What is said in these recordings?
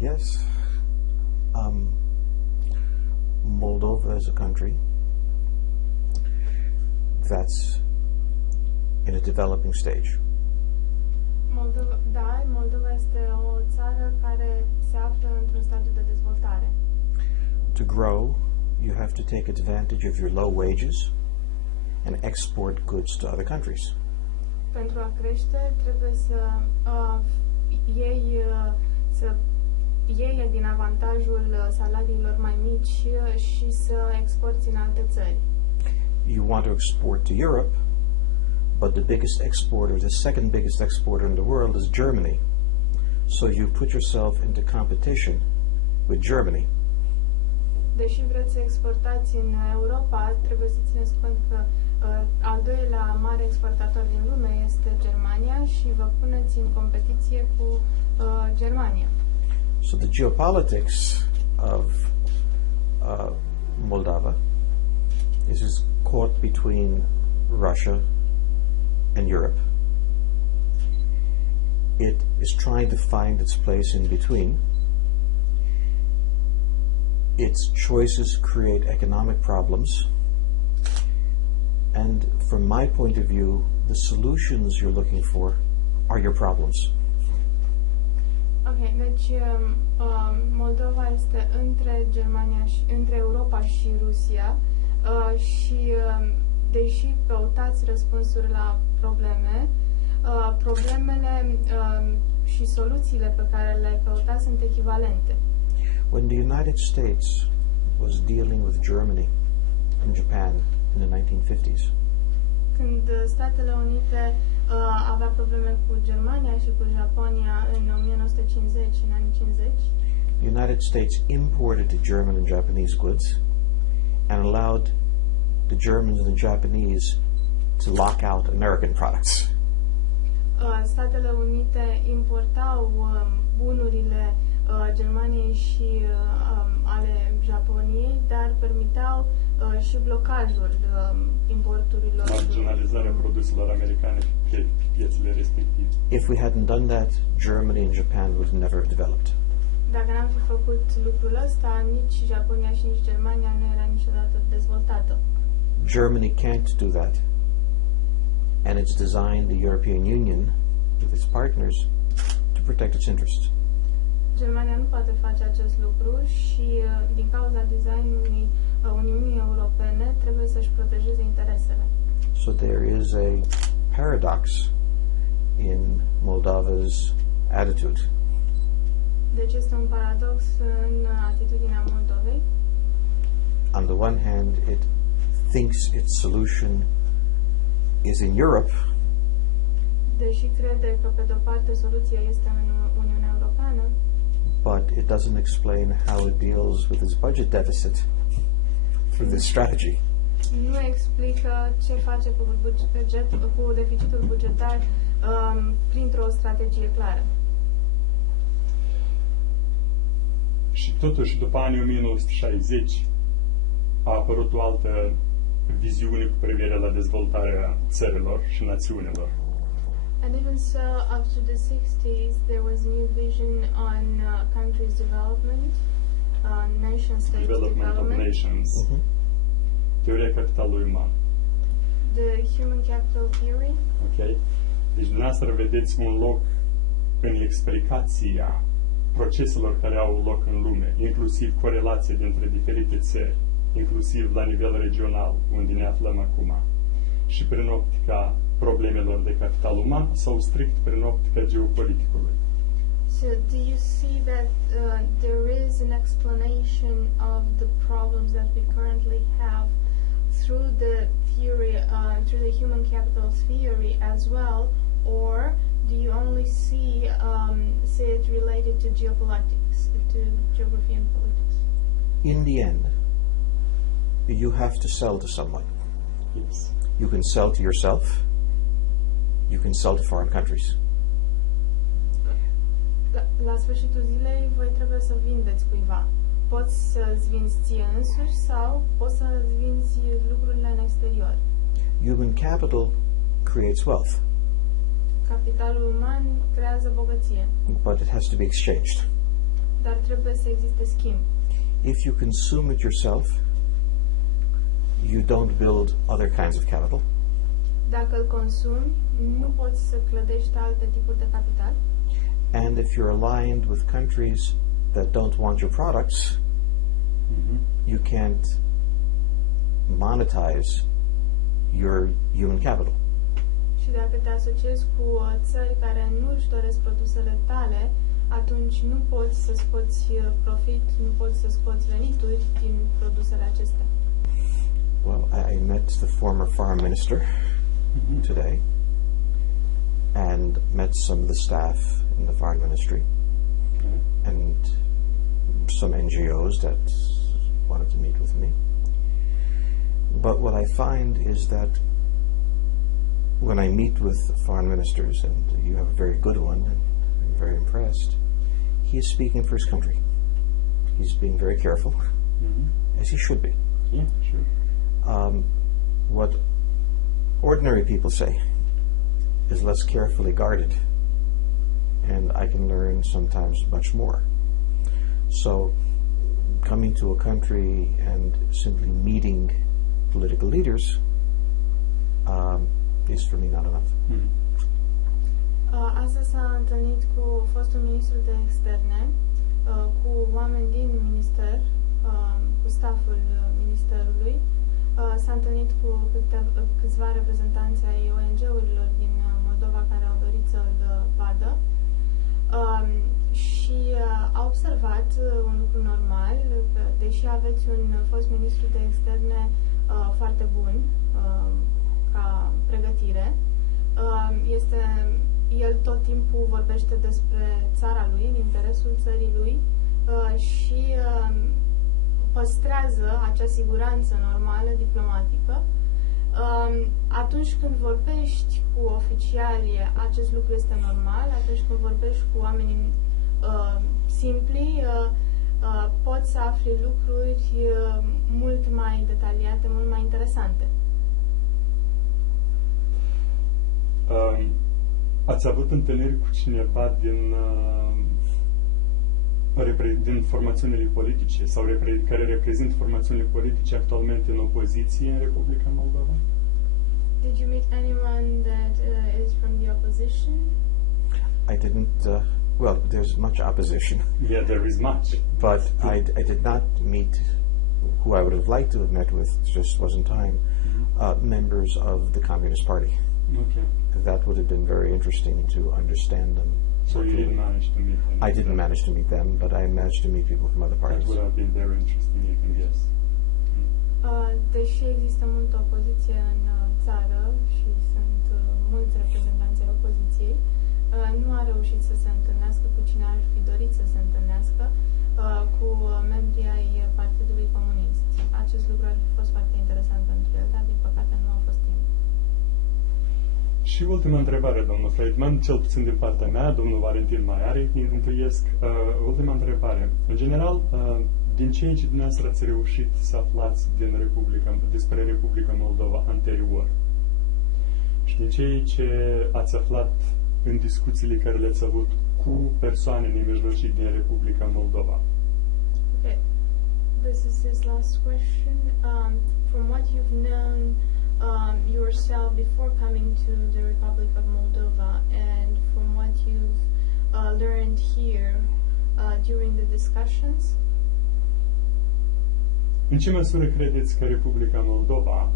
Yes. Moldova is a country that's in a developing stage. Moldova este o țară care se află într-un stadiu de dezvoltare. To grow, you have to take advantage of your low wages and export goods to other countries. Pentru a crește, trebuie să iei din avantajul salariilor mai mici și să exporți în alte țări. You want to export to Europe, but the biggest exporter, the second biggest exporter in the world is Germany. So you put yourself into competition with Germany. Deși vreți să exportați în Europa, trebuie să țineți cont că al doilea mare exportator din lume este Germania și vă puneți în competiție cu Germania. So the geopolitics of Moldova is caught between Russia and Europe. It is trying to find its place in between. Its choices create economic problems. And from my point of view, the solutions you're looking for are your problems. Ok, deci Moldova este între Europa și Rusia și deși căutați răspunsuri la probleme, problemele și soluțiile pe care le căutați sunt echivalente. When the United States was dealing with Germany and Japan in the 1950s, când Statele Unite avea probleme cu Germania și cu Japonia în 1950, în anii 50, the United States imported the German and Japanese goods and allowed the Germans and the Japanese to lock out American products. Statele Unite importau bunurile Germaniei și ale Japoniei, dar permiteau și blocajul importurilor. Marginalizarea produselor americane pe piețele respective. If we hadn't done that, Germany and Japan would never have developed. Dacă n-am fi făcut lucrul ăsta, nici Japonia și nici Germania nu era niciodată dezvoltată. Germany can't do that, and it's designed the European Union with its partners to protect its interests. Germania nu poate face acest lucru și din cauza designului Uniunii Europene trebuie să-și protejeze interesele. So there is a paradox in Moldova's attitude. Deci este un paradox în atitudinea Moldovei. On the one hand, it thinks its solution is in Europe, Deși crede că pe de-o parte soluția este în Uniunea Europeană, but it doesn't explain how it deals with its budget deficit through this strategy. nu explică ce face cu deficitul bugetar printr-o strategie clară. Și totuși, după anii 1960, a apărut o altă viziune cu privire la dezvoltarea țărilor și națiunilor. And even so, after the 60s, there was a new vision on countries' development, nation-state Development of Nations. Teoria capitalului uman. The human capital theory. Ok? Deci dumneavoastră vedeți un loc în explicația proceselor care au loc în lume, inclusiv corelație dintre diferite țări, inclusiv la nivel regional, unde ne aflăm acum, și prin optica problemelor de capital uman sau strict prin optica geopoliticului. So, do you see that there is an explanation of the problems that we currently have through the theory, through the human capital theory as well, or do you only see it related to geopolitics, to geography and politics? In the end, you have to sell to someone. Yes. You can sell to yourself, you can sell to foreign countries. La sfârșitul zilei, voi trebuie să vindeți cuiva. Poți să-ți vinzi ție însuși sau poți să-ți vinzi lucrurile în exterior. Human capital creates wealth, Capitalul uman creează bogăție, but it has to be exchanged. dar trebuie să existe schimb. If you consume it yourself, you don't build other kinds of capital. Dacă îl consumi, nu poți să clădești alte tipuri de capital. And if you're aligned with countries that don't want your products, you can't monetize your human capital. Și dacă te asociezi cu țări care nu își doresc produsele tale, atunci nu poți să scoți profit, nu poți să scoți venituri din produsele acestea. Well, I met the former foreign minister today and met some of the staff in the foreign ministry and some NGOs that wanted to meet with me. But what I find is that when I meet with foreign ministers, and you have a very good one, and I'm very impressed, he is speaking for his country. He's being very careful, as he should be. Yeah, sure. What ordinary people say is less carefully guarded, and I can learn sometimes much more. So, coming to a country and simply meeting political leaders is for me not enough. Astăzi s-a întâlnit cu fostul ministru de externe, cu oameni din minister, cu stafful ministerului. S-a întâlnit cu câțiva reprezentanți ai ONG-urilor din Moldova care au dorit să-l vadă și a observat un lucru normal, că deși aveți un fost ministru de externe foarte bun ca pregătire, el tot timpul vorbește despre țara lui, în interesul țării lui și păstrează acea siguranță normală, diplomatică. Atunci când vorbești cu oficiali, acest lucru este normal. Atunci când vorbești cu oamenii simpli, poți să afli lucruri mult mai detaliate, mult mai interesante. Ați avut întâlniri cu cineva din formațiunile politice sau care reprezintă formațiunile politice actualmente în opoziție în Republica Moldova? Did you meet anyone that is from the opposition? I didn't, well, there's much opposition. Yeah, there is much. But I did not meet who I would have liked to have met with, just wasn't time, members of the Communist Party. Okay. That would have been very interesting to understand them. So you didn't manage to meet them? I didn't manage to meet them, but I managed to meet people from other That parties. would have been very interesting, you can guess. Deși există multă opoziție în țară și sunt mulți reprezentanți ai opoziției, nu a reușit să se întâlnească cu cine ar fi dorit să se întâlnească, cu membrii ai Partidului Comunist. Acest lucru ar fi fost foarte interesant pentru el, dar din păcate nu a fost timp. Și ultima întrebare, domnul Friedman, cel puțin din partea mea, domnul Valentin mai are, intuiesc. Ultima întrebare. În general, din ce dumneavoastră ați reușit să aflați despre Republica Moldova anterior? Și din ce ați aflat în discuțiile care le-ați avut cu persoane nemijlocii din Republica Moldova? Okay. This is his last question. From what you've known yourself before coming to the Republic of Moldova, and from what you've learned here during the discussions, în ce măsură credeți că Republica Moldova,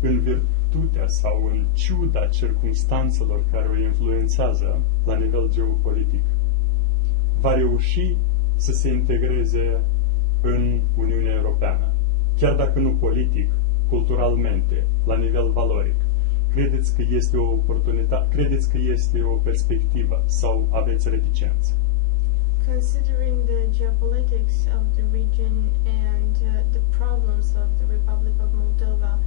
în virtutea sau în ciuda circumstanțelor care o influențează la nivel geopolitic, va reuși să se integreze în Uniunea Europeană? Chiar dacă nu politic, culturalmente, la nivel valoric. Credeți că este o oportunitate, credeți că este o perspectivă sau aveți reticență? considering the geopolitics of the region and the problems of the Republic of Moldova,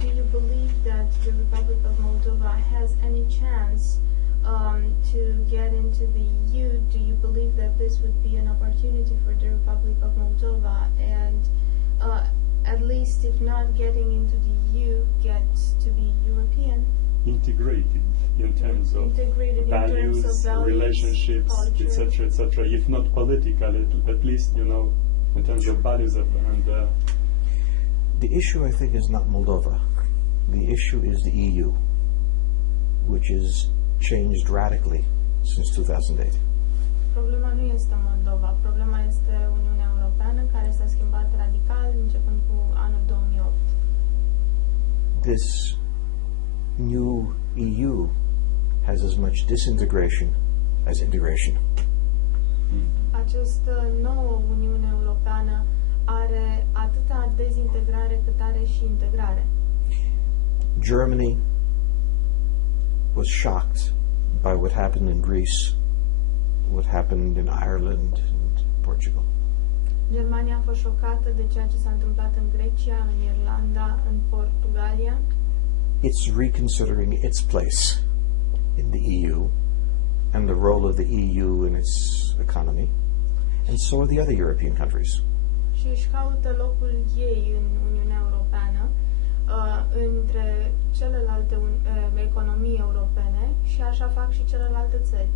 do you believe that the Republic of Moldova has any chance to get into the EU? Do you believe that this would be an opportunity for the Republic of Moldova and at least if not getting into the EU, get to be European? integrated in terms of Integrated in values, terms of values, relationships, culture. etc., if not political, at least, in terms of values and The issue, I think, is not Moldova. The issue is the EU, which has changed radically since 2008. Problema nu este Moldova, problema este Uniunea Europeană, care s-a schimbat radical începând cu anul 2008. This new EU has as much disintegration as integration. Această nouă Uniune Europeană are atâta dezintegrare cât are și integrare. Germany was shocked by what happened in Greece, what happened in Ireland and Portugal. Germania a fost șocată de ceea ce s-a întâmplat în Grecia, în Irlanda, în Portugalia. It's reconsidering its place in the EU and the role of the EU in its economy, and so are the other European countries. Și își caută locul ei în Uniunea Europeană, între celelalte economii europene, și așa fac și celelalte țări.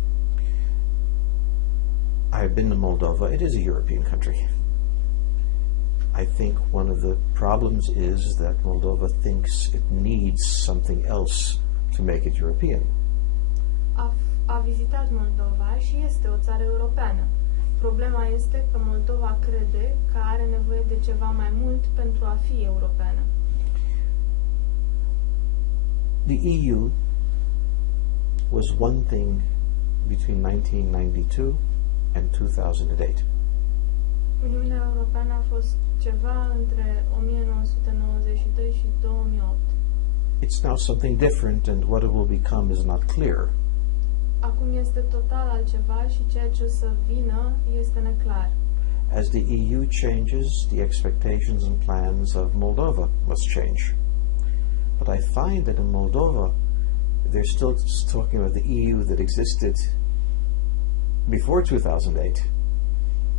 I've been to Moldova. It is a European country. I think one of the problems is that Moldova thinks it needs something else to make it European. A vizitat Moldova și este o țară europeană. Problema este că Moldova crede că are nevoie de ceva mai mult pentru a fi europeană. The EU was one thing between 1992 and 2008. Uniunea Europeană a fost ceva între 1992 și 2008. It's now something different, and what it will become is not clear. Acum este total altceva și ceea ce o să vină este neclar. As the EU changes, the expectations and plans of Moldova must change. But I find that in Moldova, they're still talking about the EU that existed before 2008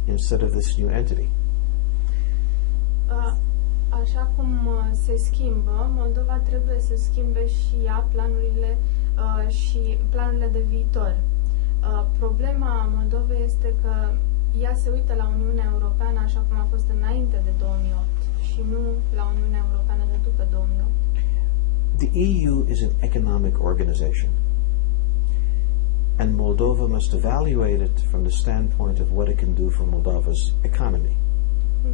instead of this new entity. Așa cum se schimbă, Moldova trebuie să schimbe și ea planurile de viitor. Problema Moldovei este că ea se uită la Uniunea Europeană așa cum a fost înainte de 2008 și nu la Uniunea Europeană de după 2008. The EU is an economic organization, and Moldova must evaluate it from the standpoint of what it can do for Moldova's economy.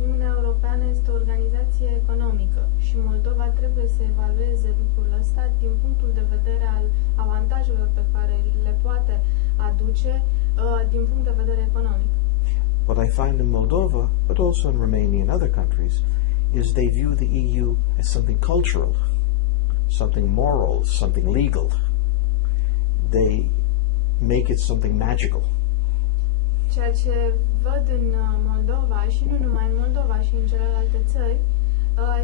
Uniunea Europeană este o organizație economică și Moldova trebuie să evalueze lucrul ăsta din punctul de vedere al avantajelor pe care le poate aduce din punct de vedere economic. What I find in Moldova, but also in Romania and other countries, is they view the EU as something cultural, something moral, something legal. They make it something magical. Ceea ce văd în Moldova, și nu numai în Moldova, și în celelalte țări,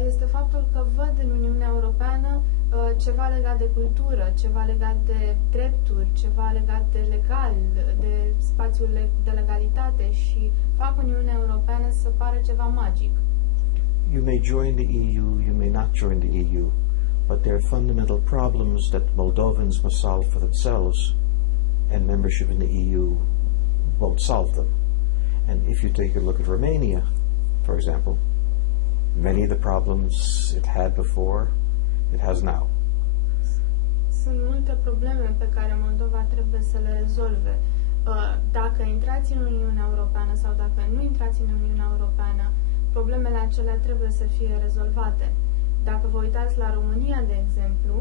este faptul că văd în Uniunea Europeană ceva legat de cultură, ceva legat de drepturi, ceva legat de legal, de spațiul de legalitate, și fac Uniunea Europeană să pară ceva magic. You may join the EU, you may not join the EU, but there are fundamental problems that Moldovans must solve for themselves, and membership in the EU won't solve them. And if you take a look at Romania, for example, many of the problems it had before, it has now. Sunt multe probleme pe care Moldova trebuie să le rezolve. Dacă intrați în Uniunea Europeană sau dacă nu intrați în Uniunea Europeană, problemele acelea trebuie să fie rezolvate. Dacă vă uitați la România, de exemplu,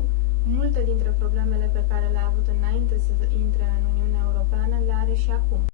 multe dintre problemele pe care le-a avut înainte să intre în Uniunea Europeană le are și acum.